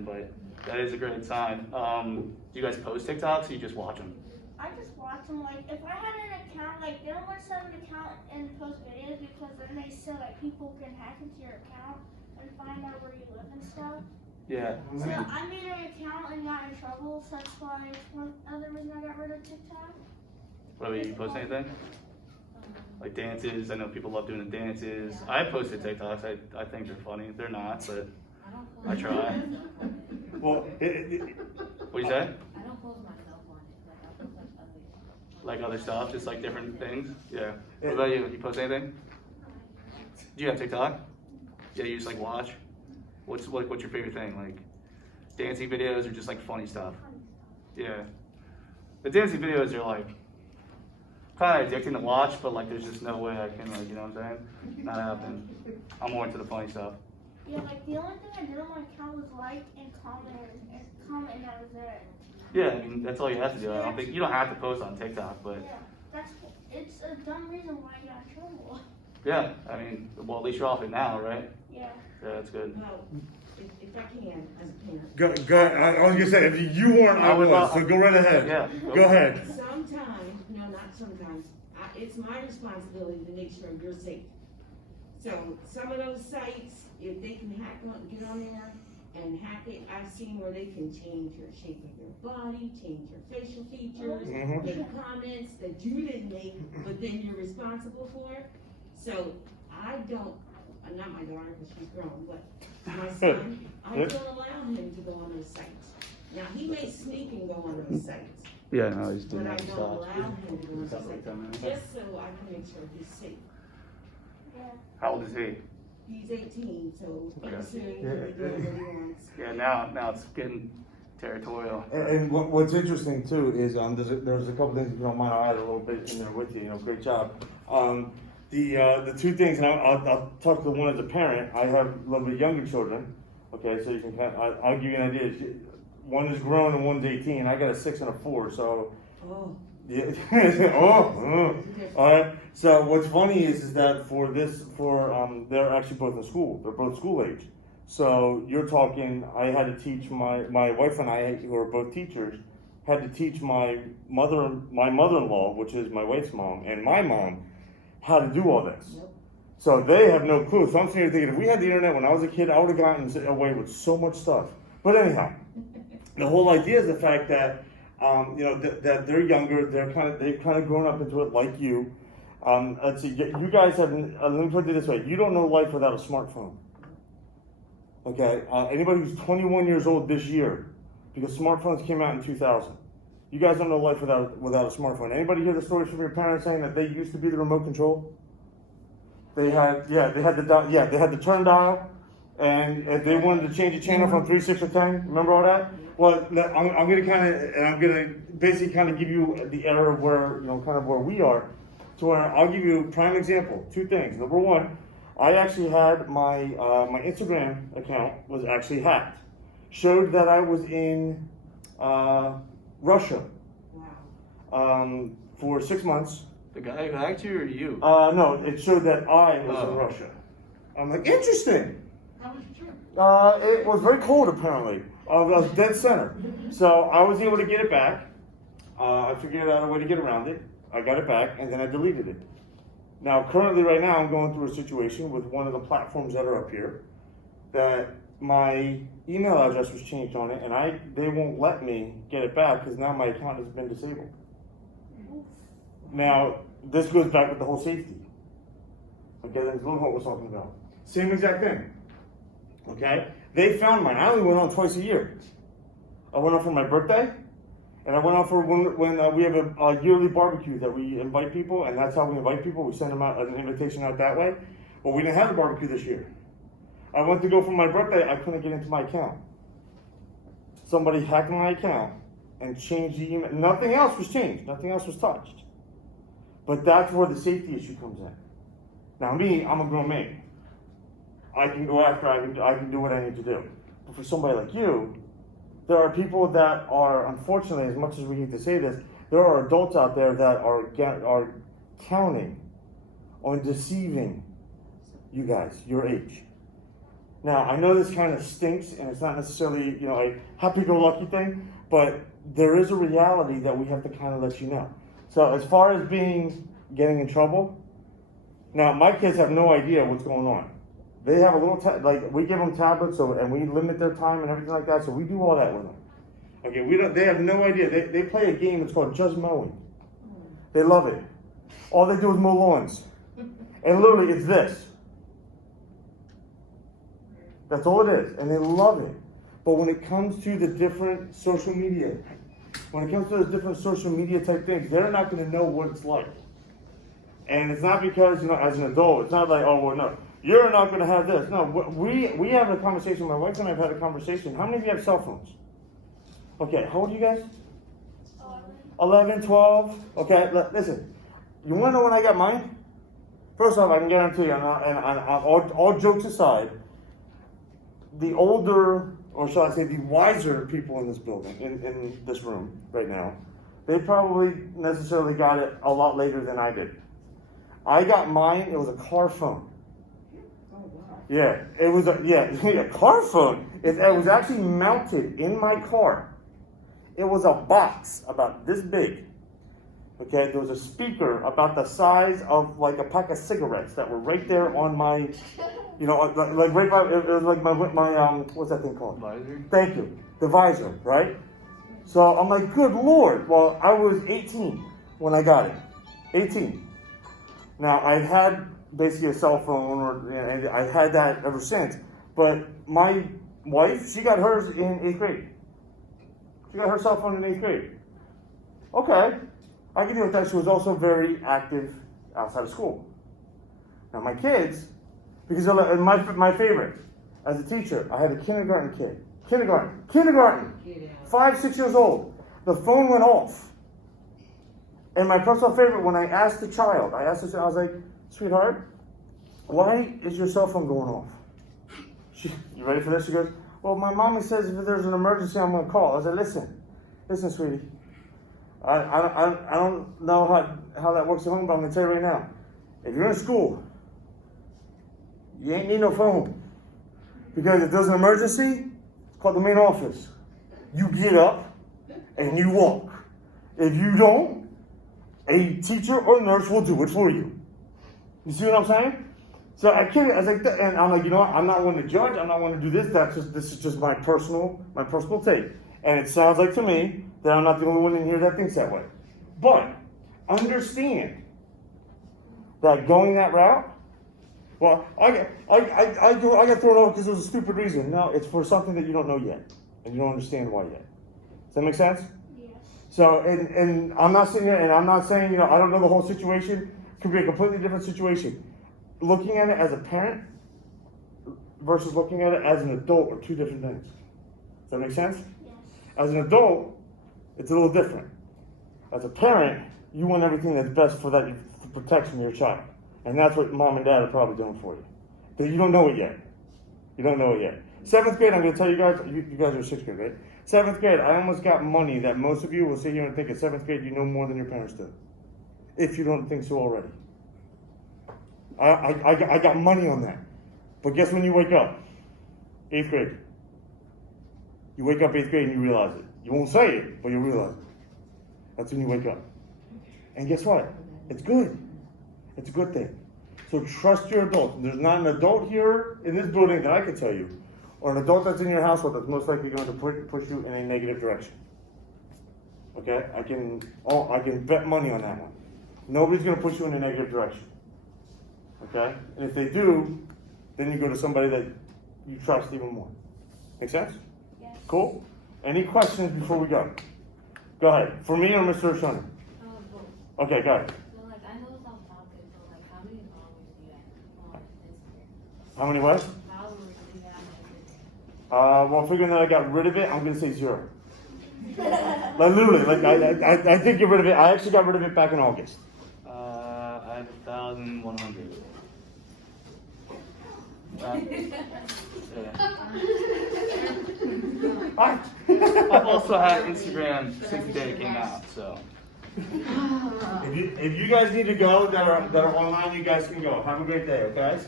happen, but that is a great sign. Do you guys post TikToks or you just watch them? I just watch them. Like, if I had an account, like, they don't want to set an account and post videos because then they say, like, people can hack into your account and find out where you live and stuff. Yeah. So I made an account and got in trouble, so that's why it's one other reason I got rid of TikTok. What about you? Post anything? Like dances? I know people love doing the dances. I posted TikToks. I think they're funny. They're not, but I try. Well, What do you say? I don't post myself on it, but I post other. Like other stuff, just like different things? Yeah. What about you? You post anything? Do you have TikTok? Yeah, you just like watch? What's your favorite thing? Like dancing videos or just like funny stuff? Yeah. The dancing videos are like kind of addicting to watch, but like there's just no way I can, like, you know what I'm saying? Not happening. I'm more into the funny stuff. Yeah, like, the only thing I did on my account was like and comment, and that was it. Yeah, I mean that's all you have to do. I don't think you don't have to post on TikTok, but Yeah, it's a dumb reason why I got in trouble. yeah, I mean, well at least you're off it now, right? Yeah. Yeah, that's good. Well, if I can, as a parent. go. I was gonna say if you weren't, I was. So go right ahead. Yeah. Go ahead. Sometimes, no, not sometimes, it's my responsibility to make sure you're safe. So some of those sites, if they can get on there and hack it, I've seen where they can change your shape of your body, change your facial features, Mhm. make comments that you didn't make, but then you're responsible for. So I don't, not my daughter because she's grown, but my son, I don't allow him to go on those sites. Now, he may sneak and go on those sites, Yeah, no, he's but I don't allow him to go on those sites, just so I can make sure he's safe. Yeah. How old is he? He's 18, so Okay. soon he'll be doing what he wants. Yeah, now it's getting territorial. And what's interesting too is there's a couple things if you don't mind, I'll add a little bit in there with you. Great job. The two things, and I'll talk to one as a parent. I have a little bit younger children. Okay, so you can I'll give you an idea. One is grown and one's 18. I got a 6 and a 4, so. Oh. Yeah. All right. So what's funny is that they're actually both in school. They're both school age. So you're talking. I had to teach my wife and I, who are both teachers, had to teach my mother-in-law, which is my wife's mom, and my mom, how to do all this. Nope. So they have no clue. So I'm sitting here thinking, if we had the internet when I was a kid, I would have gotten away with so much stuff. But anyhow, the whole idea is the fact that. That they're younger, they've kind of grown up into it like you. Let's see, you guys have. Let me put it this way: you don't know life without a smartphone. Okay, anybody who's 21 years old this year, because smartphones came out in 2000. You guys don't know life without a smartphone. Anybody hear the stories from your parents saying that they used to be the remote control? They had the turn dial, and if they wanted to change a channel from 3, 6, or 10, remember all that? Well, I'm going to basically kind of give you the era of where, kind of where we are, to where I'll give you a prime example. Two things. Number one, I actually had my Instagram account was actually hacked. Showed that I was in Russia for 6 months. The guy who hacked you or you? No, it showed that I was in Russia. I'm like, interesting. How was your trip? It was very cold apparently. I was dead center. So I was able to get it back. I figured out a way to get around it. I got it back and then I deleted it. Now currently right now I'm going through a situation with one of the platforms that are up here that my email address was changed on it and they won't let me get it back because now my account has been disabled. Now this goes back with the whole safety. Okay, that's what we're talking about. Same exact thing. Okay? They found mine. I only went on twice a year. I went on for my birthday, and I went on for when we have a yearly barbecue that we invite people, and that's how we invite people. We send them out an invitation out that way. But we didn't have a barbecue this year. I went to go for my birthday. I couldn't get into my account. Somebody hacked my account and changed the email. Nothing else was changed. Nothing else was touched. But that's where the safety issue comes in. Now me, I'm a grown man. I can go after, I can do what I need to do. But for somebody like you, there are people that are, unfortunately, as much as we hate to say this, there are adults out there that are counting on deceiving you guys, your age. Now, I know this kind of stinks, and it's not necessarily, you know, a happy-go-lucky thing, but there is a reality that we have to kind of let you know. So as far as getting in trouble, now my kids have no idea what's going on. They have a little, like, we give them tablets, and we limit their time and everything like that, so we do all that with them. Okay, they have no idea. They play a game, it's called Just Mowing. They love it. All they do is mow lawns. And literally, it's this. That's all it is, and they love it. But when it comes to the different social media, when it comes to those different social media type things, they're not going to know what it's like. And it's not because, you know, as an adult, it's not like, oh, well, no, you're not going to have this. No, we have a conversation, my wife and I have had a conversation. How many of you have cell phones? Okay, how old are you guys? 11, 12? Okay, listen, you want to know when I got mine? First off, I can guarantee you, and all jokes aside, the older, or shall I say, the wiser people in this building, in this room right now, they probably necessarily got it a lot later than I did. I got mine, it was a car phone. Oh, wow. Yeah, it was a car phone. It was actually mounted in my car. It was a box about this big. Okay, there was a speaker about the size of like a pack of cigarettes that were right there on my, you know, like right by, it was like my what's that thing called? Visor? Thank you, the visor, right? So I'm like, good Lord. Well, I was 18 when I got it, 18. Now I've had basically a cell phone, and I had that ever since. But my wife, she got hers in 8th grade. She got her cell phone in 8th grade. Okay. I can deal with that. She was also very active outside of school. Now my kids, because my favorite, as a teacher, I had a kindergarten kid. Kindergarten, Get out. 5, 6 years old. The phone went off. And my personal favorite, when I asked the child, I was like, sweetheart, why is your cell phone going off? You ready for this? She goes, well, my mommy says if there's an emergency, I'm going to call. I said, listen, sweetie. I don't know how that works at home, but I'm going to tell you right now. If you're in school, you ain't need no phone. Because if there's an emergency, it's called the main office. You get up and you walk. If you don't, a teacher or nurse will do it for you. You see what I'm saying? So I was like, and I'm like, you know what? I'm not one to judge. I'm not one to do this. This is just my personal take. And it sounds like to me that I'm not the only one in here that thinks that way. But understand that going that route, well, I got thrown off because it was a stupid reason. No, it's for something that you don't know yet, and you don't understand why yet. Does that make sense? Yes. So, and I'm not sitting here, and I'm not saying, you know, I don't know the whole situation. It could be a completely different situation. Looking at it as a parent versus looking at it as an adult are two different things. Does that make sense? Yes. As an adult, it's a little different. As a parent, you want everything that's best for that protection of your child. And that's what mom and dad are probably doing for you. But you don't know it yet. You don't know it yet. 7th grade, I'm going to tell you guys, you guys are 6th grade, right? 7th grade, I almost got money that most of you will sit here and think at 7th grade you know more than your parents do. If you don't think so already. I got money on that. But guess when you wake up? 8th grade. You wake up 8th grade and you realize it. You won't say it, but you realize it. That's when you wake up. And guess what? It's good. It's a good thing. So trust your adults. There's not an adult here in this building that I can tell you, or an adult that's in your household that's most likely going to push you in a negative direction. Okay? I can bet money on that one. Nobody's going to push you in a negative direction. Okay? And if they do, then you go to somebody that you trust even more. Make sense? Yes. Cool? Any questions before we go? Go ahead. For me or Mr. O'Shannon? Okay, go ahead. So, like, I know it's off topic, but, like, how many followers do you have on Instagram? How many what? Followers do you have on Instagram? Well, figuring that I got rid of it, I'm going to say 0. Like, literally, like, I did get rid of it. I actually got rid of it back in August. I have 1,100. Yeah. I've also had Instagram since the day it came out, so. If you guys need to go that are online, you guys can go. Have a great day, okay?